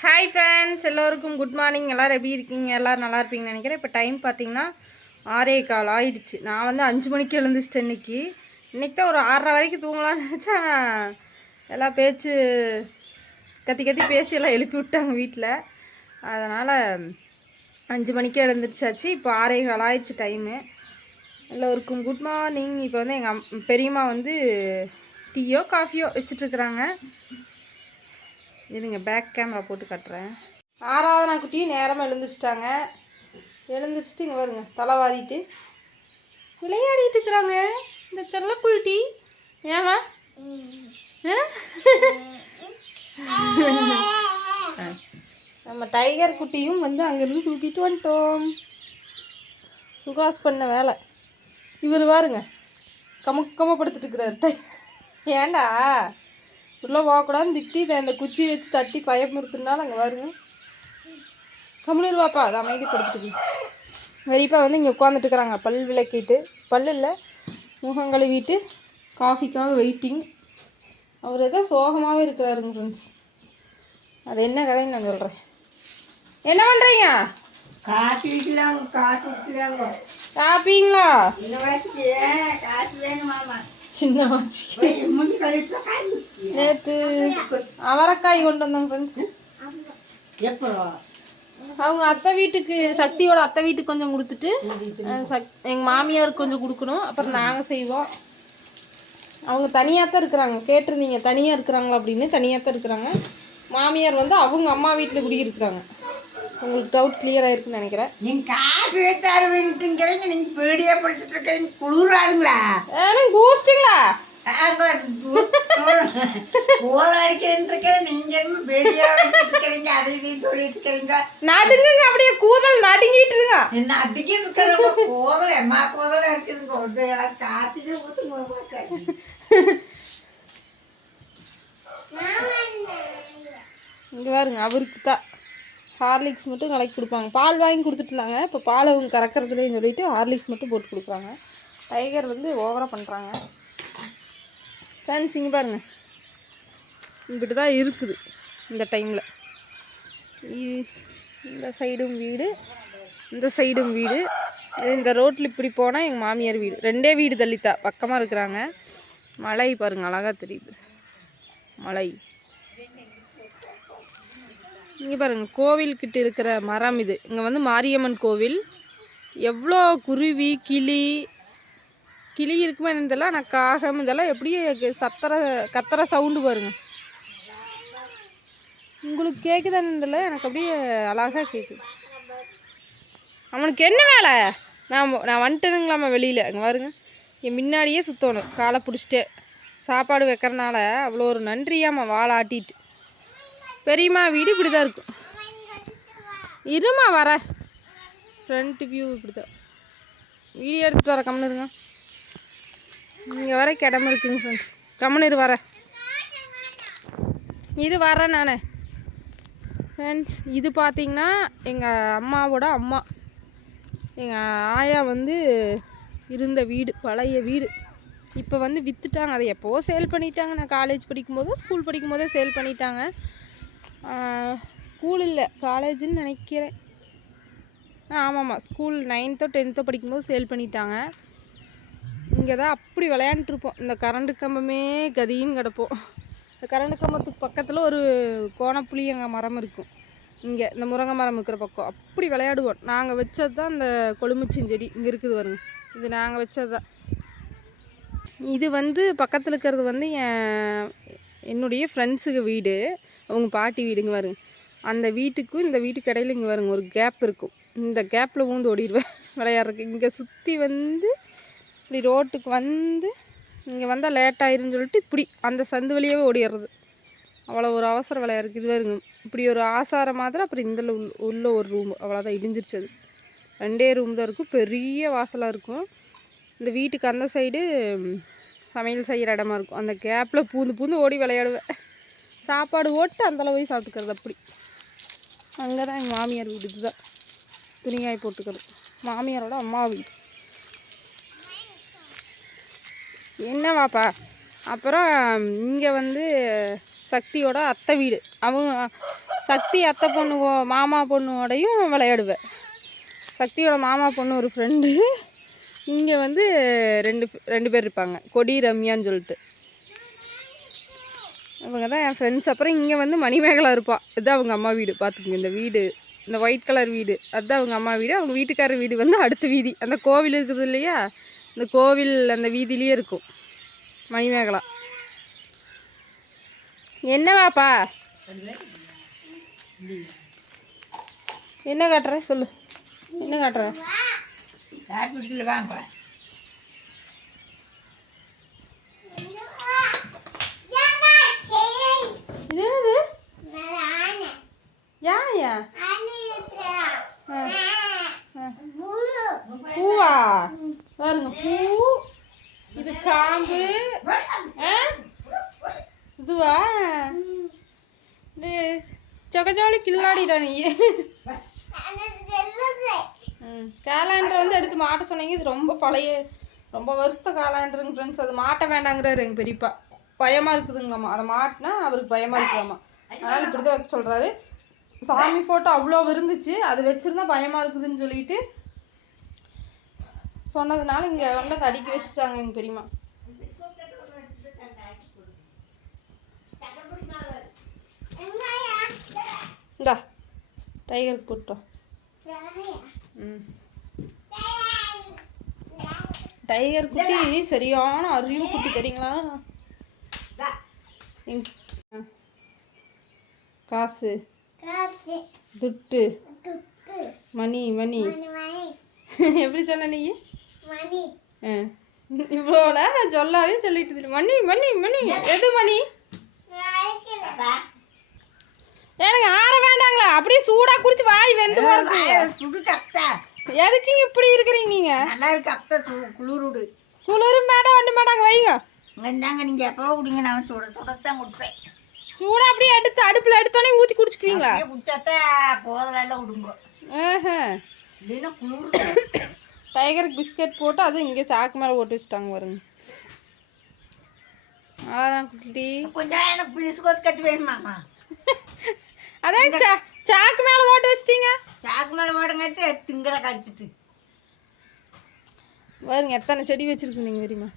Hi friends எல்லோருக்கும் good morning எல்லோரும் எப்படி இருக்கீங்க? எல்லோரும் நல்லா இருப்பீங்கன்னு நினைக்கிறேன். இப்போ டைம் பார்த்தீங்கன்னா ஆறே கால் ஆயிடுச்சு. நான் வந்து அஞ்சு மணிக்கு எழுந்துச்சிட்டேன் இன்றைக்கி இன்னைக்கு தான் ஒரு ஆறரை வரைக்கும் தூங்கலாம்னு நினச்சேன். நான் எல்லாம் பேச்சு கத்தி கத்தி பேசி எல்லாம் எழுப்பி விட்டாங்க வீட்டில் அதனால் அஞ்சு மணிக்கே எழுந்துருச்சாச்சு. இப்போ ஆறே கால் ஆயிடுச்சு டைமு எல்லோருக்கும் குட் மார்னிங் இப்போ வந்து எங்கள் அம் பெரியம்மா வந்து டீயோ காஃபியோ வச்சிட்ருக்குறாங்க இருங்க பேக் கேமரா போட்டு காட்டுறேன். ஆராதனா குட்டியும் நேரமாக எழுந்திரிச்சிட்டாங்க. எழுந்திரிச்சிட்டு இங்கே வருங்க தலை வாரிட்டு. விளையாடிட்டு இருக்கிறாங்க இந்த செல்லப்புள்ட்டி ஏமா நம்ம டைகர் குட்டியும் வந்து அங்கேருந்து தூக்கிட்டு வந்துட்டோம். சுகாஸ் பண்ண வேலை. இவர் பாருங்க கமுக்கமாக படுத்துட்டு இருக்கிறாரு. டை ஏண்டா? உள்ளே போகக்கூடாதுன்னு திட்டி இதை இந்த குச்சி வச்சு தட்டி பயமுறுத்துனால அங்கே வருங்க கம்முனு வாப்பா அதை அமைதிப்படுத்திட்டு வெளிப்பா வந்து இங்கே உட்காந்துட்டு இருக்கிறாங்க பல் விளக்கிட்டு. பல் இல்லை முகம் கழுவிட்டு காஃபிக்காக வெயிட்டிங் அவர் ஏதோ சோகமாகவே இருக்கிறாருங்க ஃப்ரெண்ட்ஸ் அது என்ன கதைன்னு நான் சொல்கிறேன் என்ன பண்ணுறீங்க வயசுக்கு காசு வேணுமாமா சின்ன வைக்கிறியா? நேற்று அவரைக்காய் கொண்டு வந்தாங்க ஃப்ரெண்ட்ஸ் எப்போ? அவங்க அத்தை வீட்டுக்கு சக்தியோட அத்தை வீட்டுக்கு கொஞ்சம் கொடுத்துட்டு சக் எங்கள் மாமியாருக்கு கொஞ்சம் கொடுக்கணும். அப்புறம் நாங்கள் செய்வோம். அவங்க தனியாக தான் இருக்கிறாங்க. கேட்டிருந்தீங்க தனியாக இருக்கிறாங்களா அப்படின்னு தனியாக தான் இருக்கிறாங்க. மாமியார் வந்து அவங்க அம்மா வீட்டில் குடியிருக்கிறாங்க. உங்களுக்கு டவுட் கிளியர் ஆயிருக்குன்னு நினைக்கிறேன். நீங்க காசு வைத்தாரு வேண்டுங்கிறீங்க நீங்க பீடியா பிடிச்சிட்டு இருக்கீங்க குளிராதுங்களா? எனக்கு இருக்கிறீங்க நடுங்குங்க அப்படியே கூதல் நடுங்கிட்டுருங்க என்ன அடிக்கிட்டு இருக்கிறவங்க கோதல எம்மா கோதல இருக்குதுங்க ஒரு காத்திலே ஊற்றுங்க இங்கே பாருங்க அவருக்கு தான். ஹார்லிக்ஸ் மட்டும் கலக்கி கொடுப்பாங்க. பால் வாங்கி கொடுத்துட்டுலாங்க. இப்போ பால் அவங்க கறக்கிறதுலேன்னு சொல்லிட்டு ஹார்லிக்ஸ் மட்டும் போட்டு கொடுக்குறாங்க. டைகர் வந்து ஓவராக பண்ணுறாங்க ஃப்ரெண்ட்ஸ் இங்கே பாருங்கள் இங்கிட்டு தான் இருக்குது இந்த டைமில் இந்த சைடும் வீடு இந்த சைடும் வீடு. இந்த ரோட்டில் இப்படி போனால் எங்கள் மாமியார் வீடு. ரெண்டே வீடு தள்ளித்தா பக்கமாக இருக்கிறாங்க. மலை பாருங்கள் அழகாக தெரியுது. மலை. இங்கே பாருங்கள் கோவில்கிட்ட இருக்கிற மரம் இது. இங்கே வந்து மாரியம்மன் கோவில். எவ்வளோ குருவி கிளி கிளி இருக்குமா என்னன்னு நான் காகம் இதெல்லாம் எப்படியே சத்தர கத்துற சவுண்டு பாருங்க. உங்களுக்கு கேட்குதான்னு எனக்கு அப்படியே அழகாக கேட்குது அவனுக்கு என்ன வேலை? நான் நான் வந்துட்டேனுங்களாம்மா வெளியில். அங்கே பாருங்க என் முன்னாடியே சுற்றணும் காலை பிடிச்சிட்டே சாப்பாடு வைக்கிறனால அவ்வளோ ஒரு நன்றியாம்மா வாழை ஆட்டிட்டு பெரியம்மா வீடு இப்படி தான் இருக்கும். இருமா வர. ஃப்ரண்ட் வியூ இப்படி தான் வீடியோ எடுத்துட்டு வர கம்முன்னு இருங்க. இங்கே வர கிடம இருக்குங்க ஃப்ரெண்ட்ஸ் கம்மனு இரு வர. இரு வரேன் நான். ஃப்ரெண்ட்ஸ் இது பார்த்தீங்கன்னா எங்கள் அம்மாவோட அம்மா. எங்கள் ஆயா வந்து இருந்த வீடு பழைய வீடு. இப்போ வந்து விற்றுட்டாங்க அதை எப்போவோ சேல் பண்ணிட்டாங்க. நான் காலேஜ் படிக்கும்போதோ ஸ்கூல் படிக்கும்போதே சேல் பண்ணிட்டாங்க. ஸ்கூல் இல்லை காலேஜுன்னு நினைக்கிறேன். ஆ ஆமாம் ஸ்கூல் நைன்த்தோ டென்த்தோ படிக்கும்போது சேல் பண்ணிட்டாங்க. இங்கே தான் அப்படி விளையாண்டுருப்போம் இந்த கரண்ட் கம்பமே கதின்னு கிடப்போம். இந்த கரண்ட் கம்பத்துக்கு பக்கத்தில் ஒரு கோணப்புளியங்க மரம் இருக்கும். இங்கே இந்த முருங்கை மரம் இருக்கிற பக்கம். அப்படி விளையாடுவோம். நாங்கள் வச்சது தான் இந்த கொழுமிச்செஞ்செடி இங்கே இருக்குது வருங்க இது நாங்கள் வச்சது தான் இது வந்து பக்கத்தில் இருக்கிறது வந்து என் என்னுடைய ஃப்ரெண்ட்ஸுக்கு வீடு. அவங்க பாட்டி வீடுங்க வருங்க அந்த வீட்டுக்கும் இந்த வீட்டுக்கு இடையில இங்கே வருங்க ஒரு கேப் இருக்கும். இந்த கேப்பில் ஊந்து ஓடிடுவேன் விளையாடுறதுக்கு. இங்கே சுற்றி வந்து இப்படி ரோட்டுக்கு வந்து இங்கே வந்தால் லேட் ஆயிருன்னு சொல்லிட்டு இப்படி அந்த சந்து வழியாகவே ஓடிடுறது. அவ்வளோ ஒரு அவசர வேலையாக இருக்குது இது வருங்க இப்படி ஒரு ஆசாரம் மாதிரி அப்புறம் இந்த உள்ள உள்ள ஒரு ரூம் அவ்வளோதான் இடிஞ்சிருச்சு அது. ரெண்டே ரூம் தான் இருக்கும். பெரிய வாசலாக இருக்கும். இந்த வீட்டுக்கு அந்த சைடு சமையல் செய்கிற இடமா இருக்கும். அந்த கேப்பில் பூந்து பூந்து ஓடி விளையாடுவேன். சாப்பாடு ஓட்டு அந்தளவு போய் சாப்பிட்டுக்கிறது அப்படி. அங்கே தான் எங்கள் மாமியார் வீடு இதுதான். துணிகாய் போட்டுக்கிறது. மாமியாரோட அம்மா வீடு. என்னவாப்பா அப்புறம் இங்கே வந்து சக்தியோட அத்தை வீடு. அவங்க சக்தி அத்தை பொண்ணு மாமா பொண்ணோடையும் விளையாடுவேன். சக்தியோட மாமா பொண்ணு ஒரு ஃப்ரெண்டு இங்கே வந்து ரெண்டு ரெண்டு பேர் இருப்பாங்க. கொடி ரம்யான்னு சொல்லிட்டு. அவங்க தான் என் ஃப்ரெண்ட்ஸ் அப்புறம் இங்கே வந்து மணிமேகலா இருப்பாள் இதுதான் அவங்க அம்மா வீடு. பார்த்துக்குங்க இந்த வீடு இந்த ஒயிட் கலர் வீடு. அதுதான் அவங்க அம்மா வீடு. அவங்க வீட்டுக்காரர் வீடு வந்து அடுத்த வீதி. அந்த கோவில் இருக்குது இல்லையா? இந்த கோவில் அந்த வீதியிலேயே இருக்கும். மணிமேகலா. என்னவாப்பா என்ன காட்டுற? சொல்லு. என்ன காட்டுற சாப்பிட்டுல வாங்க இது என்னது யானையா ஆ, ஆ. பூவா பாருங்க பூ இது காம்பு ஆ? இதுவா சொகஜோலி கில்லாடிடா நீ. ம் காலாண்டர் வந்து எடுத்து மாட்ட சொன்னீங்க. இது ரொம்ப பழைய ரொம்ப வருஷத்த காலாண்டருங்க ஃப்ரெண்ட்ஸ் அது மாட்ட வேண்டாங்கிறாரு எங்கள் பெரியப்பா. பயமாக இருக்குதுங்கம்மா அதை மாட்டினா அவருக்கு பயமாக இருக்குதாம்மா அதனால் இப்படி தான் வைக்க சொல்கிறாரு சாமி ஃபோட்டோ அவ்வளோ இருந்துச்சு. அது வச்சுருந்தா பயமாக இருக்குதுன்னு சொல்லிட்டு சொன்னதுனால இங்கே வந்து அடிக்க வச்சுட்டாங்க எங்கள் பெரியம்மா. இந்தா டைகர் கூட்டம் ம். டைகர் குட்டி சரியான அறிவு குட்டி தெரியுங்களா? காசு. துட்டு. மணி மணி. எப்படி சொன்ன நீ? இவ்வளோ நேரம் நான் சொல்லாவே சொல்லிட்டு மணி மணி மணி. எது மணி? எனக்கு ஆற வேண்டாங்களா? அப்படியே சூடா குடிச்சு வாய் வெந்து போறது சுடுட்டு அப்தா எதுக்கு இப்படி இருக்கிறீங்க நீங்க? நல்லா இருக்கு குளிர் விடு. குளிரும் மேடம் ஒன்று மாட்டாங்க வைங்க. இந்தாங்க நீங்கள் எப்போ குடிங்க நான் சுட சுடத்தான் கொடுப்பேன். சூடா அப்படியே எடுத்து அடுப்புல எடுத்தோடனே ஊத்தி குடிச்சுக்குவீங்களா? அப்படியே குடிச்சாத்தான் கோதலெல்லாம் விடுங்க ஆஹா. இல்லைன்னா குளிர் டைகருக்கு பிஸ்கட் போட்டு அது இங்கே சாக்கு மேலே போட்டு வச்சுட்டாங்க பாருங்க. அதான் குட்டி. கொஞ்சம் எனக்கு பிஸ்கோத் கட்டு வேணுமாம்மா. அதான் சா சாக்கு மேலே போட்டு வச்சிட்டீங்க. சாக்கு மேலே போடுங்கட்டு திங்கிற கடிச்சிட்டு. பாருங்க எத்தனை செடி வச்சிருக்கு நீங்க தெரியுமா?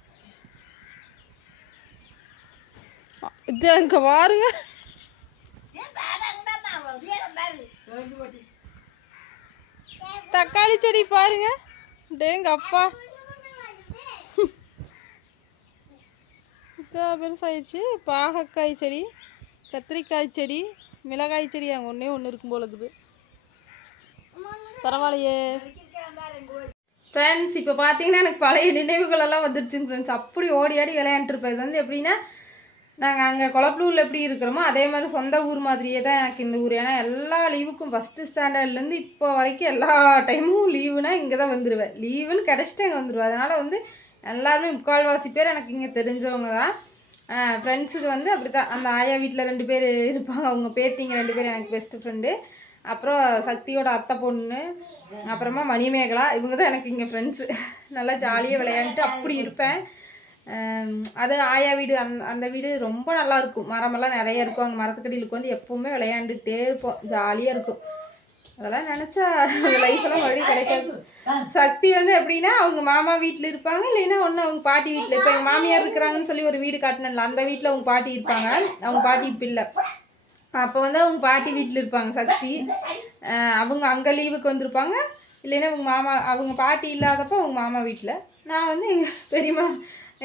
இது அங்கே பாருங்க. தக்காளி செடி பாருங்க. டேங்க அப்பா. இதான் பெருசாயிடுச்சு. பாகக்காய் செடி கத்திரிக்காய் செடி. மிளகாய் செடி அங்கே ஒன்றே ஒன்று இருக்கும் போல இருக்குது. பரவாயில்லையே. ஃப்ரெண்ட்ஸ் இப்போ பார்த்தீங்கன்னா எனக்கு பழைய நினைவுகளெல்லாம் வந்துருச்சுங்க ஃப்ரெண்ட்ஸ் அப்படி ஓடி ஆடி விளையாண்டுருப்பேன் இது வந்து எப்படின்னா நாங்கள் அங்கே குளப்பலூரில் எப்படி இருக்கிறோமோ அதே மாதிரி சொந்த ஊர் மாதிரியே தான் எனக்கு இந்த ஊர். ஏன்னா எல்லா லீவுக்கும் ஃபஸ்ட்டு ஸ்டாண்டர்ட்லேருந்து இப்போ வரைக்கும் எல்லா டைமும் லீவுனா இங்கே தான் வந்துடுவேன் லீவுன்னு கிடச்சிட்டு இங்கே வந்துடுவேன் அதனால் வந்து எல்லாருமே முக்கால்வாசி பேர் எனக்கு இங்கே தெரிஞ்சவங்க தான். ஃப்ரெண்ட்ஸுக்கு வந்து அப்படி தான் அந்த ஆயா வீட்டில் ரெண்டு பேர் இருப்பாங்க. அவங்க பேத்திங்க ரெண்டு பேர் எனக்கு பெஸ்ட்டு ஃப்ரெண்டு அப்புறம் சக்தியோட அத்தை பொண்ணு அப்புறமா மணிமேகலா. இவங்க தான் எனக்கு இங்கே ஃப்ரெண்ட்ஸு நல்லா ஜாலியாக விளையாண்டுட்டு அப்படி இருப்பேன். அது ஆயா வீடு அந் அந்த வீடு ரொம்ப நல்லா இருக்கும். மரமெல்லாம் நிறைய இருக்கும். அங்கே மரத்துக்கடியில் உட்காந்து எப்போவுமே விளையாண்டுக்கிட்டே இருப்போம். ஜாலியாக இருக்கும். அதெல்லாம் நினச்சா லைஃப்லாம் மறுபடியும் கிடைக்காது. சக்தி வந்து எப்படின்னா அவங்க மாமா வீட்டில் இருப்பாங்க இல்லைன்னா ஒன்று அவங்க பாட்டி வீட்டில் இப்போ எங்கள் மாமியார் இருக்கிறாங்கன்னு சொல்லி ஒரு வீடு காட்டினல அந்த வீட்டில் அவங்க பாட்டி இருப்பாங்க. அவங்க பாட்டி இப்போ இல்லை. அப்போ வந்து அவங்க பாட்டி வீட்டில் இருப்பாங்க சக்தி. அவங்க அங்கே லீவுக்கு வந்திருப்பாங்க. இல்லைன்னா அவங்க மாமா அவங்க பாட்டி இல்லாதப்போ அவங்க மாமா வீட்டில் நான் வந்து எங்கள் பெரியம்மா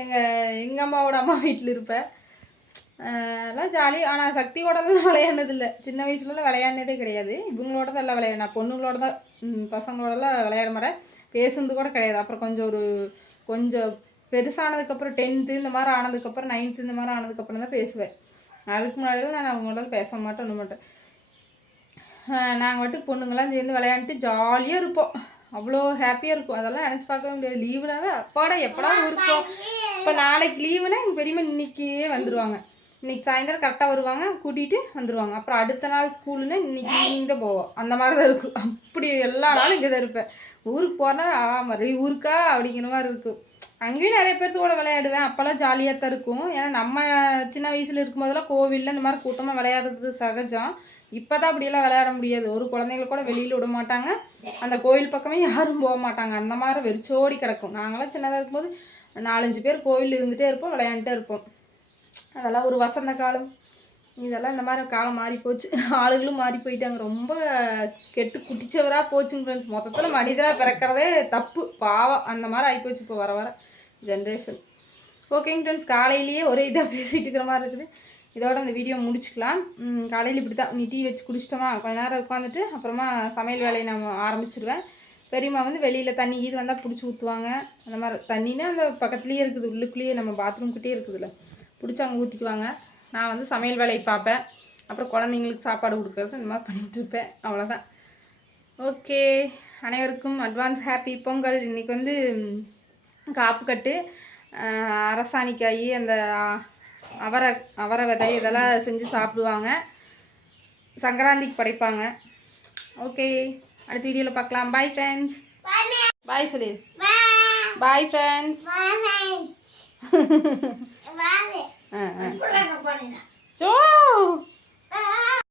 எங்கள் எங்கள் அம்மாவோட அம்மா வீட்டில் இருப்பேன். எல்லாம் ஜாலி ஆனால் சக்தியோடலாம் விளையாடினதில்லை. சின்ன வயசுலலாம் விளையாடினதே கிடையாது. இவங்களோட தான் எல்லாம் விளையாடினா பொண்ணுங்களோட தான் பசங்களோடலாம் விளையாட மாட்டேன். பேசுனது கூட கிடையாது. அப்புறம் கொஞ்சம் ஒரு கொஞ்சம் பெருசானதுக்கப்புறம் டென்த்து இந்த மாதிரி ஆனதுக்கப்புறம் நைன்த்து இந்த மாதிரி ஆனதுக்கப்புறம் தான் பேசுவேன். அதுக்கு முன்னாடியெல்லாம் நான் அவங்களோட பேச மாட்டேன் ஒன்று மாட்டேன். நாங்கள் மட்டும் பொண்ணுங்களாம் சேர்ந்து விளையாண்டுட்டு ஜாலியாக இருப்போம். அவ்வளோ ஹாப்பியாக இருக்கும் அதெல்லாம் நினச்சி பார்க்கவே முடியாது. லீவுனாவே அப்பாடா எப்படா இருப்போம் இப்போ நாளைக்கு லீவுனா எங்கள் பெரியம்மா இன்னைக்கே வந்துடுவாங்க இன்னைக்கு சாயந்தரம் கரெக்டாக வருவாங்க கூட்டிகிட்டு வந்துடுவாங்க அப்புறம் அடுத்த நாள் ஸ்கூலுன்னா இன்னைக்கு ஈவினிங் தான் போவோம். அந்த மாதிரி தான் இருக்கும். அப்படி எல்லா நாளும் இங்கே தான் இருப்பேன். ஊருக்கு போனால் ஆ மறுபடியும் ஊருக்கா அப்படிங்கிற மாதிரி இருக்கும். அங்கேயும் நிறைய பேர்த்து கூட விளையாடுவேன். அப்போல்லாம் ஜாலியாக தான் இருக்கும். ஏன்னா நம்ம சின்ன வயசில் இருக்கும்போதெல்லாம் கோவிலில் இந்த மாதிரி கூட்டமாக விளையாடுறது சகஜம். இப்போ தான் அப்படியெல்லாம் விளையாட முடியாது. ஒரு குழந்தைங்கள கூட வெளியில் விட மாட்டாங்க. அந்த கோயில் பக்கமே யாரும் போக மாட்டாங்க. அந்த மாதிரி வெறிச்சோடி கிடக்கும். நாங்களாம் சின்னதாக இருக்கும்போது நாலஞ்சு பேர் கோவில் இருந்துகிட்டே இருப்போம் விளையாண்டுட்டே இருப்போம். அதெல்லாம் ஒரு வசந்த காலம். இதெல்லாம் இந்த மாதிரி காலம் மாறி போச்சு. ஆளுகளும் மாறி போயிட்டாங்க. ரொம்ப கெட்டு குட்டிச்சவராக போச்சுங்க ஃப்ரெண்ட்ஸ் மொத்தத்தில் மனிதராக பிறக்கிறதே தப்பு. பாவம். அந்த மாதிரி ஆகிப்போச்சு இப்போ வர வர ஜென்ரேஷன் ஓகேங்க ஃப்ரெண்ட்ஸ் காலையிலேயே ஒரே இதாக பேசிகிட்டு இருக்கிற மாதிரி இருக்குது. இதோட அந்த வீடியோ முடிச்சுக்கலாம். காலையில் இப்படி தான் நீ டீ வச்சு குடிச்சிட்டோமா? கொஞ்ச நேரம் உட்காந்துட்டு அப்புறமா சமையல் வேலையை நான் ஆரம்பிச்சிடுவேன் பெரியம்மா வந்து வெளியில் தண்ணி இது வந்தால் பிடிச்சி ஊற்றுவாங்க அந்த மாதிரி தண்ணினா அந்த பக்கத்துலேயே இருக்குது. உள்ளுக்குள்ளேயே நம்ம பாத்ரூம் கிட்டே இருக்குதுல்ல. பிடிச்சி அவங்க ஊற்றிக்குவாங்க நான் வந்து சமையல் வேலையை பார்ப்பேன். அப்புறம் குழந்தைங்களுக்கு சாப்பாடு கொடுக்கறது இந்த மாதிரி பண்ணிட்டு இருப்பேன். அவ்வளோதான் ஓகே. அனைவருக்கும் அட்வான்ஸ் ஹாப்பி பொங்கல். இன்றைக்கி வந்து காப்பு கட்டு அரசாணிக்காய் அந்த அவரை அவரை விதை இதெல்லாம் செஞ்சு சாப்பிடுவாங்க. சங்கராந்திக்கு படைப்பாங்க. ஓகே. அடுத்த வீடியோவில் பார்க்கலாம். பாய் ஃப்ரெண்ட்ஸ் பாய் சொல்லு. பாய் ஃப்ரெண்ட்ஸ் ஆ ஆ. சோ!